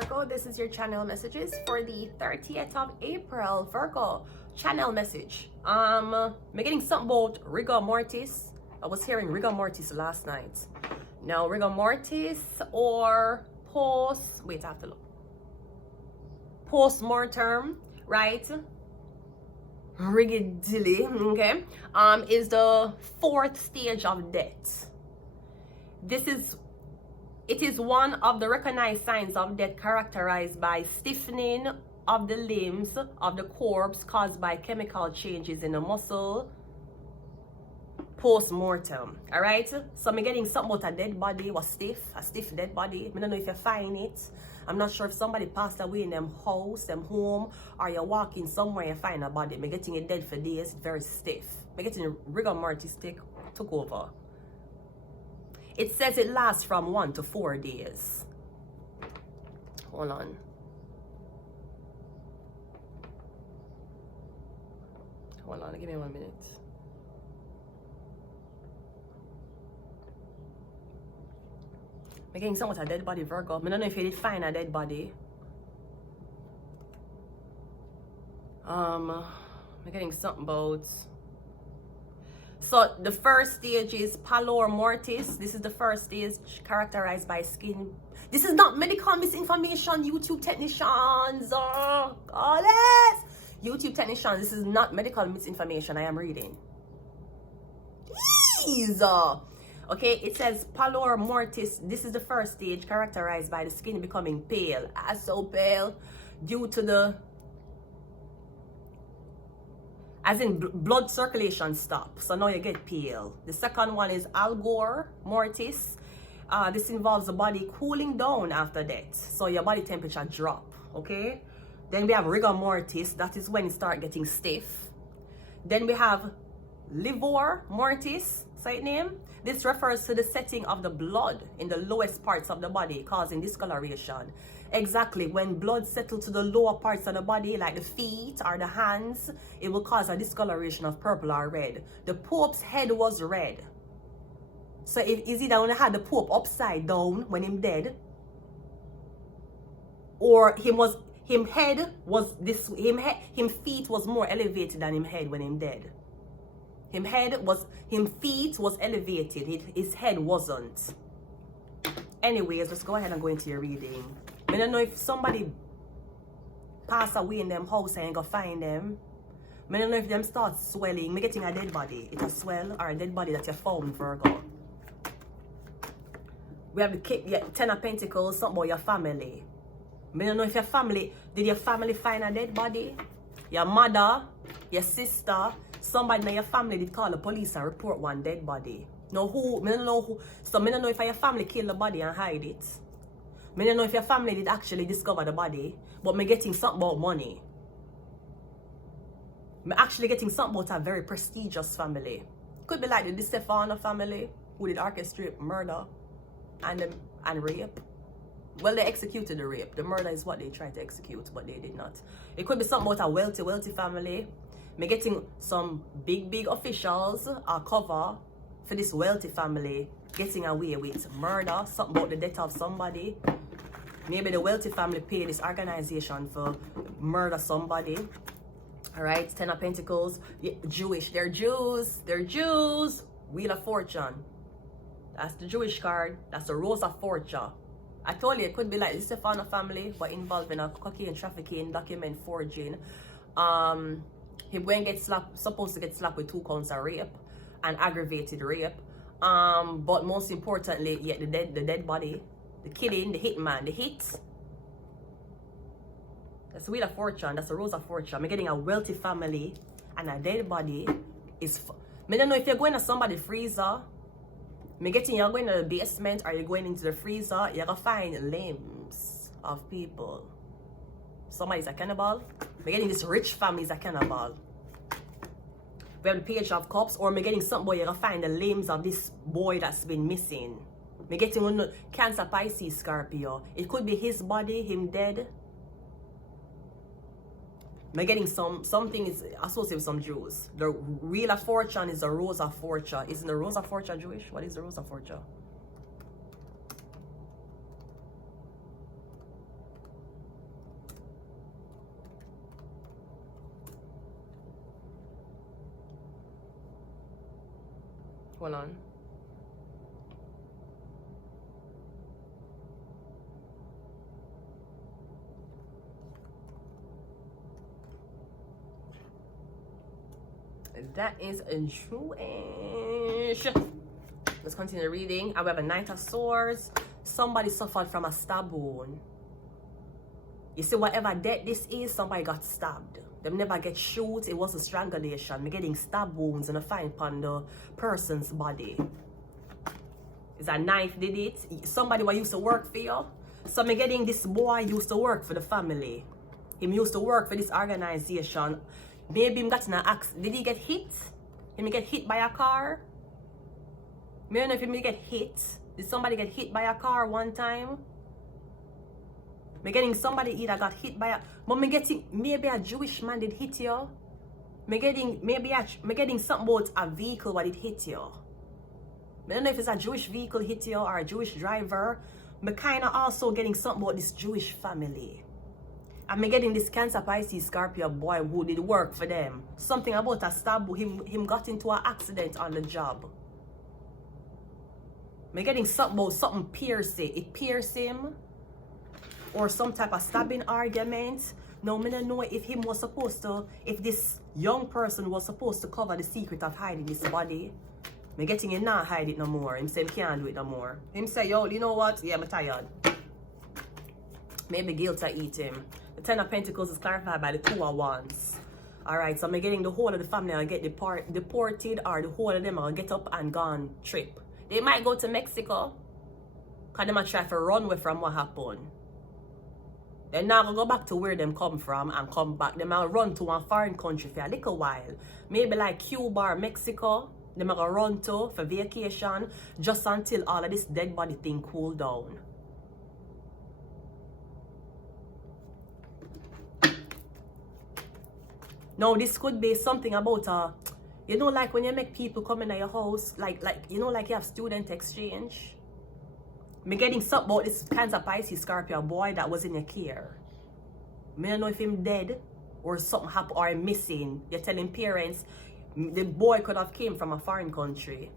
Virgo. This is your channel messages for the 30th of April. Virgo, channel message. I'm getting something about rigor mortis. I was hearing rigor mortis last night. Now, rigor mortis or wait, I have to look. Post-mortem, right? Rigidly, okay, is the fourth stage of death. It is one of the recognized signs of death characterized by stiffening of the limbs of the corpse caused by chemical changes in the muscle post-mortem. All right, so I'm getting something about a dead body, a stiff dead body. I don't know if you find it. I'm not sure if somebody passed away in them house, them home, or you're walking somewhere and find a body. I'm getting it dead for days, very stiff. I'm getting rigor mortis took over. It says it lasts from 1 to 4 days. Hold on. Hold on, give me 1 minute. I'm getting somewhat a dead body, Virgo. I don't know if you did find a dead body. I'm getting something about. So the first stage is pallor mortis. This is the first stage characterized by skin. This is not medical misinformation, YouTube technicians. Oh, God, yes. YouTube technicians, this is not medical misinformation I am reading. Please. Okay, it says pallor mortis. This is the first stage characterized by the skin becoming pale. So pale due to the, as in blood circulation stop. So now you get pale. The second one is algor mortis. This involves the body cooling down after death. So your body temperature drop, okay? Then we have rigor mortis. That is when it starts getting stiff. Then we have livor mortis, site name. This refers to the setting of the blood in the lowest parts of the body, causing discoloration. Exactly, when blood settles to the lower parts of the body, like the feet or the hands, it will cause a discoloration of purple or red. The Pope's head was red. So is it that when I had the Pope upside down when him dead? Or him feet was more elevated than him head when him dead. Him feet was elevated. His head wasn't. Anyways, let's go ahead and go into your reading. I don't know if somebody pass away in them house and go find them. I don't know if them start swelling. Me getting a dead body. It a swell or a dead body that you found, Virgo. We have the 10 of Pentacles, something about your family. I don't know if did your family find a dead body? Your mother, your sister, somebody in your family did call the police and report one dead body. Now who, I don't know who, so I don't know if your family killed the body and hide it. I don't know if your family did actually discover the body, but me getting something about money. I'm actually getting something about a very prestigious family. Could be like the Di Stefano family, who did orchestrate murder and rape. Well, they executed the rape. The murder is what they tried to execute, but they did not. It could be something about a wealthy family. Me getting some big officials cover for this wealthy family getting away with murder, something about the death of somebody. Maybe the wealthy family paid this organization for murder somebody. All right, 10 of Pentacles, Jewish, they're Jews. Wheel of Fortune, that's the Jewish card. That's the Rose of Fortune. I told you it could be like the Stefano family, but involved in a cocaine trafficking, document forging. He went supposed to get slapped with 2 counts of rape and aggravated rape. But most importantly, the dead body, the killing, the hitman, the hit. That's the Wheel of Fortune. That's the Rose of Fortune. I'm getting a wealthy family and a dead body is. I don't know if you're going to somebody's freezer. I'm getting you're going to the basement or you're going into the freezer. You're gonna find limbs of people. Somebody's a cannibal. I'm getting this rich family is a cannibal. We have the Page of Cups, or I'm getting something boy, you're gonna find the limbs of this boy that's been missing. I'm getting one Cancer, Pisces, Scorpio. It could be his body, him dead. I'm getting something is associated with some Jews. The Wheel of Fortune is the Rose of Fortune. Isn't the Rose of Fortune Jewish? What is the Rose of Fortune? Hold on. That is a Jewish. Let's continue reading. I have a Knight of Swords. Somebody suffered from a stab wound. You see, whatever death this is, somebody got stabbed. Them never get shoot. It was a strangulation. Me getting stab wounds and I find upon the person's body. It's a knife did it. Somebody who used to work for you. So me getting this boy used to work for the family. Him used to work for this organization. Maybe him got in an accident. Did he get hit? Did he get hit by a car? I don't know if he get hit. Did somebody get hit by a car one time? Me getting somebody either got hit by a... But me getting... Maybe a Jewish man did hit you. Me getting something about a vehicle what did hit you. I don't know if it's a Jewish vehicle hit you or a Jewish driver. Me kind of also getting something about this Jewish family. And me getting this Cancer, Pisces, Scorpio boy who did work for them. Something about a stab, him got into an accident on the job. Me getting something about something piercing. It pierced him. Or some type of stabbing argument. Now, me don't know if him was supposed to, if this young person was supposed to cover the secret of hiding his body. Me getting him not hide it no more. Him say he can't do it no more. Him say, yo, you know what? Yeah, I'm tired. Maybe guilt I eat him. The Ten of Pentacles is clarified by the Two of Wands. Alright, so I'm getting the whole of the family will get deported, or the whole of them will get up and gone trip. They might go to Mexico. Because they might try to run away from what happened. They're not going to go back to where them come from and come back. They might run to one foreign country for a little while. Maybe like Cuba or Mexico. They might run to for vacation just until all of this dead body thing cool down. Now, this could be something about you know, like when you make people come in your house, like you know, like you have student exchange. Me getting something about this Cancer, Pisces, Scorpio boy that was in your care. Me don't know if him dead or something happened or him missing. You're telling parents the boy could have came from a foreign country.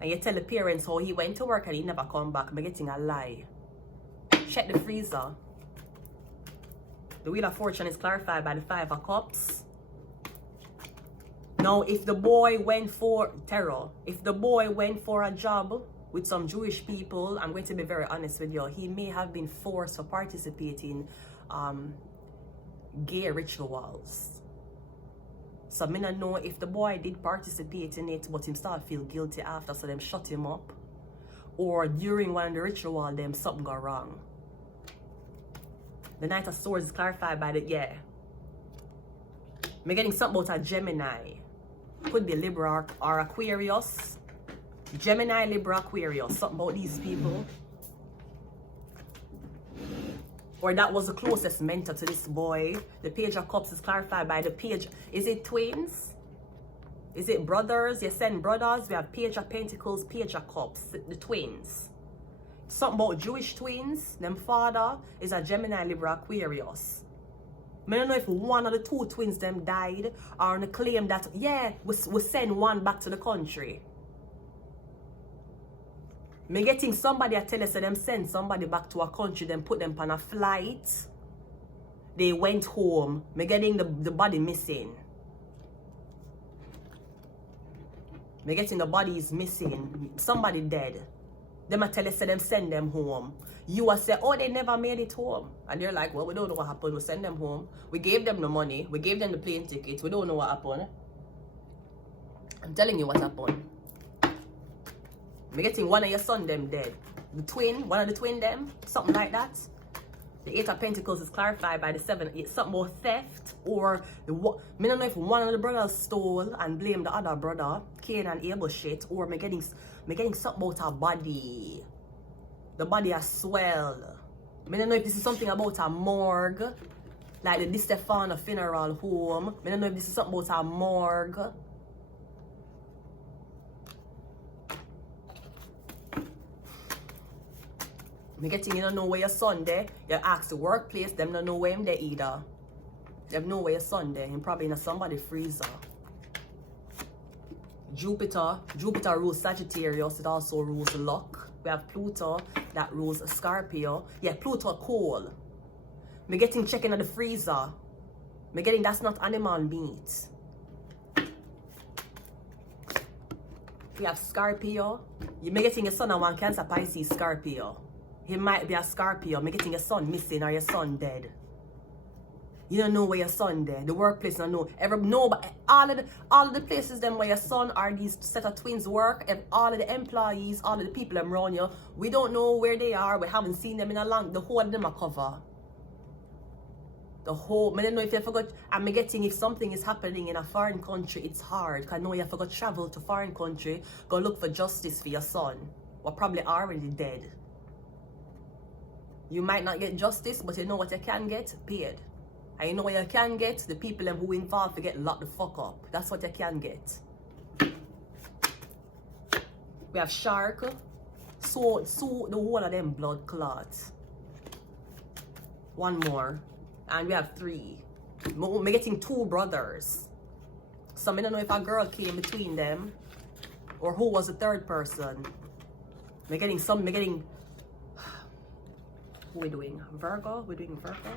And you tell the parents how he went to work and he never come back. Me getting a lie. Check the freezer. The Wheel of Fortune is clarified by the Five of Cups. Now, if the boy went for terror, if the boy went for a job with some Jewish people, I'm going to be very honest with you, he may have been forced to participate in gay rituals. So I don't know if the boy did participate in it, but him still feel guilty after, so them shut him up. Or during one of the ritual, them something go wrong. The Knight of Swords is clarified by the, yeah. I'm getting something about a Gemini. Could be Libra or Aquarius. Gemini, Libra, Aquarius. Something about these people. Or that was the closest mentor to this boy. The Page of Cups is clarified by the Page. Is it twins? Is it brothers? You send brothers. We have Page of Pentacles, Page of Cups. The twins. Something about Jewish twins. Them father is a Gemini, Libra, Aquarius. I don't know if one of the two twins them died or on the claim that, yeah, we send one back to the country. Me getting somebody I tell us that them send somebody back to a country, then put them on a flight. They went home. Me getting the body missing. Me getting the body is missing. Somebody dead. Them I tell us that them send them home. You will say, oh, they never made it home. And they're like, well, we don't know what happened. We send them home. We gave them the money. We gave them the plane ticket. We don't know what happened. I'm telling you what happened. I'm getting one of your son them dead. The twin, one of the twin them, something like that. The Eight of Pentacles is clarified by the Seven. It's something about theft or I don't know if one of the brothers stole and blamed the other brother, Cain and Abel shit, or me getting something about a body. The body has swelled. I don't know if this is something about a morgue, like the Di Stefano funeral home. I don't know if this is something about a morgue. Me getting you don't know where your son there. You ask the workplace, them don't know where him there either. Them know where your son there. Him probably in somebody's freezer. Jupiter rules Sagittarius. It also rules luck. We have Pluto that rules Scorpio. Yeah, Pluto coal. Me getting checking at the freezer. Me getting that's not animal meat. We have Scorpio. You may getting your son on one Cancer Pisces Scorpio. He might be a Scorpio. Me getting your son missing or your son dead. You don't know where your son dead. The workplace don't know. But all of the places them where your son or these set of twins work, and all of the employees, all of the people around you, we don't know where they are. We haven't seen them in a long. The whole of them are cover. The whole, I don't know if you forgot, I'm getting if something is happening in a foreign country, it's hard. Because I know you forgot travel to foreign country, go look for justice for your son. We're probably already dead. You might not get justice, but you know what you can get? Paid. And you know what you can get? The people them who involved to get locked the fuck up. That's what you can get. We have shark. So the whole of them blood clots. One more. And we have 3. We're getting 2 brothers. So I don't know if a girl came between them. Or who was the 3rd person. We're getting who we doing? Virgo? We're doing Virgo?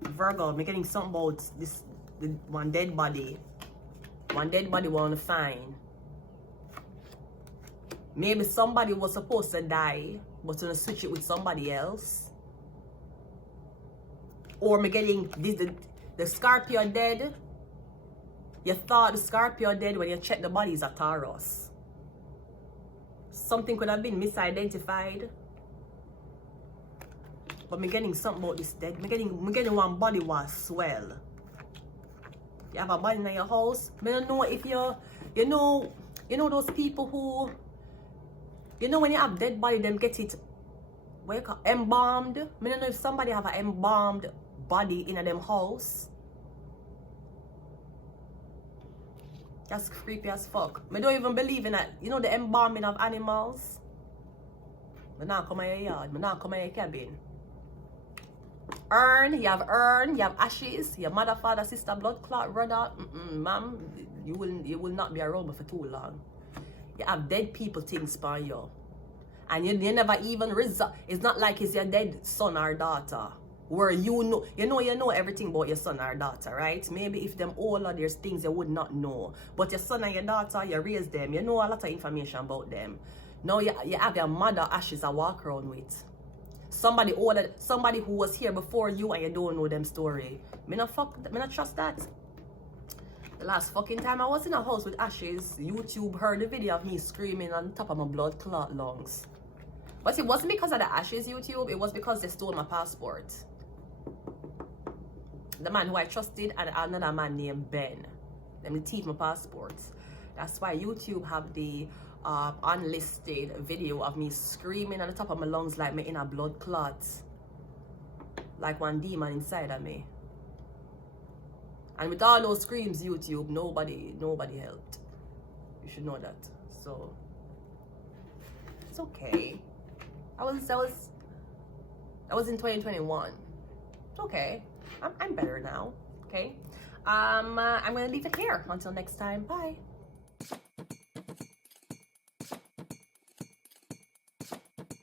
Virgo, I'm getting something about this one dead body. One dead body want to find. Maybe somebody was supposed to die, but gonna switch it with somebody else. Or me getting the Scorpio dead. You thought the Scorpio dead when you check the bodies at Taurus. Something could have been misidentified. But me getting something about this dead. Me getting one body was swell. You have a body in your house. Me don't know if you know those people who, you know when you have dead body, them get it, what you call embalmed. Me don't know if somebody have an embalmed body in them house. That's creepy as fuck. Me don't even believe in that. You know the embalming of animals. Me not come in your yard. Me not come in your cabin. Urn, you have ashes, your mother, father, sister, blood clot, brother. Ma'am, you will not be around for too long. You have dead people things for you. And you never even result. It's not like it's your dead son or daughter. Where you know everything about your son or daughter, right? Maybe if them older, there's things you would not know. But your son and your daughter, you raise them, you know a lot of information about them. Now you have your mother ashes to walk around with. Somebody older, somebody who was here before you and you don't know them story. Me not trust that. The last fucking time I was in a house with ashes, YouTube heard the video of me screaming on top of my blood clot lungs. But it wasn't because of the ashes, YouTube, it was because they stole my passport. The man who I trusted and another man named Ben. Them thief my passports. That's why YouTube have the unlisted video of me screaming on the top of my lungs like me in a blood clot, like one demon inside of me. And with all those screams, YouTube, nobody helped. You should know that. So it's okay. That was in 2021. It's okay. I'm better now. Okay. I'm gonna leave it here until next time. Bye.